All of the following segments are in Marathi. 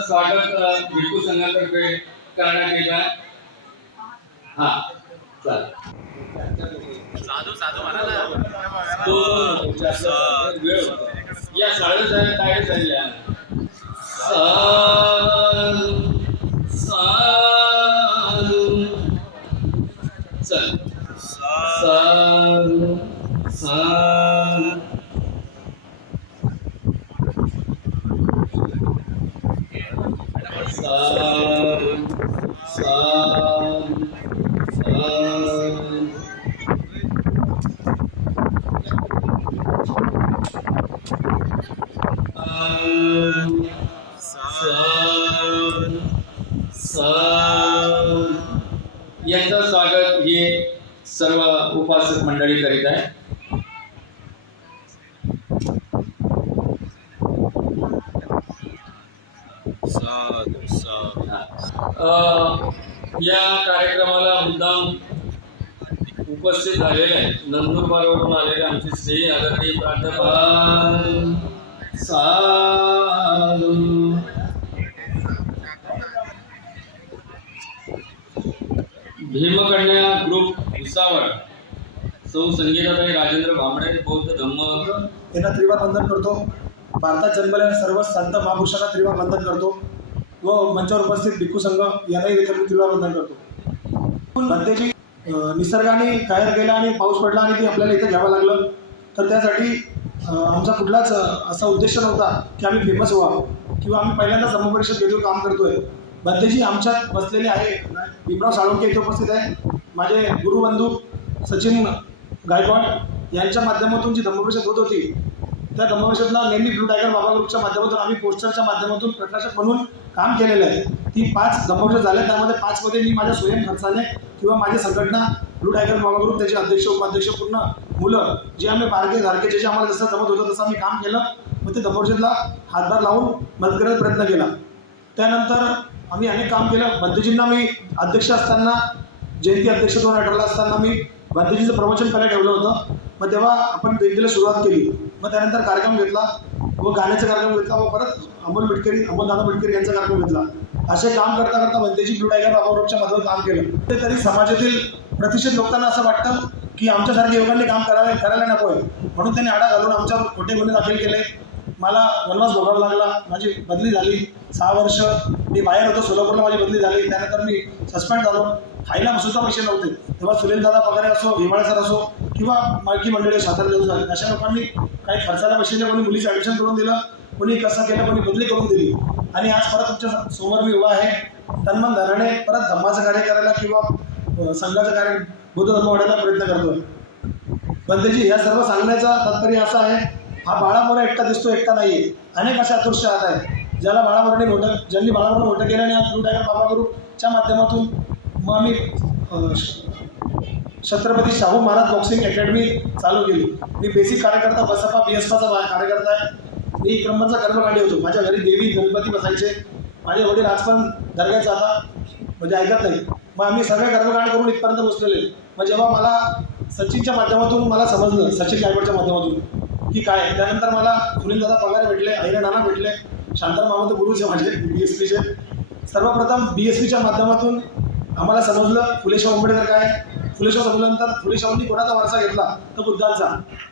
स्वागत अ, भिक्खू संघातर्फे करण्यात येत आहे. हा चालेल. या साडे साहेब काय झाल्या साधू साधू. चल साधू साधू साधू साधू साधू यांचं स्वागत हे सर्व उपासक मंडळी करीत आहे साधू साधू अ, या कार्यक्रमाला मुद्दाम उपस्थित झालेले आहेत. नंदुरबारवरून आलेले आमचे स्नेही आदरणीय प्राध्यापक साधू. भीमकन्या ग्रुप भुसावळ. सौ संगीताताई राजेंद्र भांबळे बौद्ध धम्म यांना त्रिवार वंदन करतो. भारतात जन्मलेल्या सर्व संत महापुरुषांना त्रिवार वंदन करतो व मंचावर उपस्थित भिक्खू संघ यांनाही देखील मी त्रिवार वंदन करतो मध्येची निसर्गाने कायर केला आणि पाऊस पडला आणि ती आपल्याला इथं घ्यावं लागलं. तर त्यासाठी आमचा कुठलाच असा उद्देश नव्हता की आम्ही फेमस व्हावं किंवा आम्ही पहिल्यांदा समपरिषद घेतो काम करतोय. बंदेजी आमच्यात बसलेले आहे. विप्राव साळुंके इथे उपस्थित आहे. माझे गुरुबंधू सचिन गायकवाड यांच्या माध्यमातून जी धम्मपरिषद होत होती त्या धम्मपरिषदला नेहमी ब्लू टायगर बाबा ग्रुपच्या माध्यमातून आम्ही पोस्टरच्या माध्यमातून प्रकाशक म्हणून काम केलेलं आहे. ती पाच धम्मपरिषद झाल्या. त्यामध्ये पाचमध्ये मी माझ्या स्वयं खर्चाने किंवा माझी संघटना ब्लू टायगर बाबा ग्रुप त्याचे अध्यक्ष उपाध्यक्ष पूर्ण मुलं जे आम्ही बारके धारके जे आम्हाला जसं जमत होतं तसं आम्ही काम केलं. मग ते धम्मपरिषदला हातभार लावून मदत करायचा प्रयत्न केला. त्यानंतर आम्ही अनेक काम केलं. बंदजींना मी अध्यक्ष असताना जयंती अध्यक्ष दोन अठराला असताना मी गांधीजीचं प्रवचन करायला ठेवलं होतं. मग तेव्हा आपण जयंतीला सुरुवात केली. मग त्यानंतर कार्यक्रम घेतला. व गाण्याचा कार्यक्रम घेतला. व परत अमोल मिटकरी अमोलदादा मिटकरी यांचा कार्यक्रम घेतला. असे काम करता करता वंदेजी ब्लू टायगर बाबाग्रुपच्या मधून काम केलं. ते तरी समाजातील प्रतिष्ठित लोकांना असं वाटतं की आमच्यासारख्या युवकांनी काम करावे करायला नको आहे. म्हणून त्यांनी आडा घालून आमच्यावर खोटे गुन्हे दाखल केले. मला वनवास भोगावा लागला. माझी बदली झाली. सहा वर्ष मी बाहेर होतो. सोलापूरला माझी बदली झाली. त्यानंतर मी सस्पेंड झालो. खायला सुद्धा पैसे नव्हते. तेव्हा सुनील दादा पगारे असो भीमाळे सर असो किंवा मालकी मंडळी सातारा देऊ झाले अशा लोकांनी काही खर्चाला पैसे दिले कोणी मुलीचं ॲडमिशन करून दिलं कोणी कसं केलं कोणी बदली करून दिली. आणि आज परत तुमच्यासमोर मी उभा आहे. तन्मन धरणे परत धम्माचं कार्य करायला किंवा संघाचं कार्य बुद्ध धर्म वाढायला प्रयत्न करतोय. बंदेजी या सर्व सांगण्याचा तात्पर्य असा आहे हा बाळामोरा एकटा दिसतो एकटा नाहीये. अनेक अशा अदृश्य हात आहेत. ज्याला बाळामोराने मोठं ज्यांनी बाळामोरा मोठं केलं आणि आज ब्लू टायगर बाबा ग्रुपच्या माध्यमातून मग आम्ही छत्रपती शाहू महाराज बॉक्सिंग अकॅडमी चालू केली. मी बेसिक कार्यकर्ता बसपा बीएसपाचा कार्यकर्ता आहे. मी क्रमांचा कर्मकांडी होतो. माझ्या घरी देवी गणपती बसायचे. माझे वडील आज पण दर्ग्यात जातात म्हणजे ऐकत नाही. मग आम्ही सगळे कर्मकांड करून इथपर्यंत बसलेले मग जेव्हा मला सचिनच्या माध्यमातून मला समजलं सचिन गायकवाडच्या माध्यमातून की काय त्यानंतर मला सुनीलदादा दादा भेटले अहिरे नाना भेटले शांताराम मामंत गुरुचे माझे बी एस पीचे सर्वप्रथम बी एस पीच्या माध्यमातून आम्हाला समजलं फुलेशाह आंबेडकर काय फुलेश्वर समजल्यानंतर फुलेशाहनी कोणाचा वारसा घेतला? तर बुद्धांचा.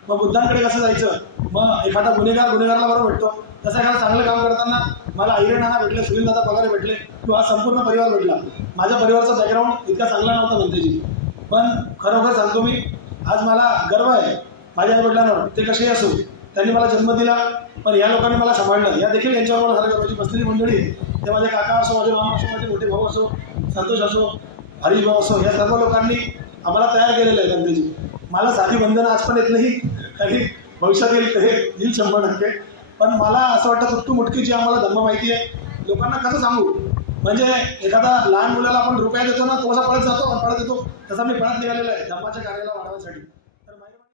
मग बुद्धांकडे कसं जायचं? मग एखादा गुन्हेगार गुन्हेगारला बरोबर भेटतो. तसं एखादं चांगलं काम करताना मला आई नाना भेटले सुनील दादा पगारे भेटले किंवा हा संपूर्ण परिवार भेटला. माझ्या परिवाराचा बॅकग्राऊंड इतका चांगला नव्हता म्हणतेजी पण खरोखर सांगतो मी आज मला गर्व आहे. माझ्या आई वडिलांवर ते कसेही असो त्यांनी मला जन्म दिला पण या लोकांनी मला सांभाळलं. या देखील यांच्यावर मला सारखं माझी बसलेली मंडळी ते माझे काका असो माझे मामा असो माझे मोठे भाऊ असो संतोष असो हरीश असो या सर्व लोकांनी आम्हाला तयार केलेलं आहे त्यांच्याची मला साधी बंधनं आज पण येत नाही काही भविष्यात येईल हे येईल शंभर टक्के. पण मला असं वाटतं तुटू मुटकी जी आम्हाला धर्म माहिती आहे लोकांना कसं सांगू? म्हणजे एखादा लहान मुलाला आपण रुपया देतो ना तो कसा पळत जातो पळत येतो तसा मी पळत निघालेला आहे धर्माच्या कार्याला वाढवण्यासाठी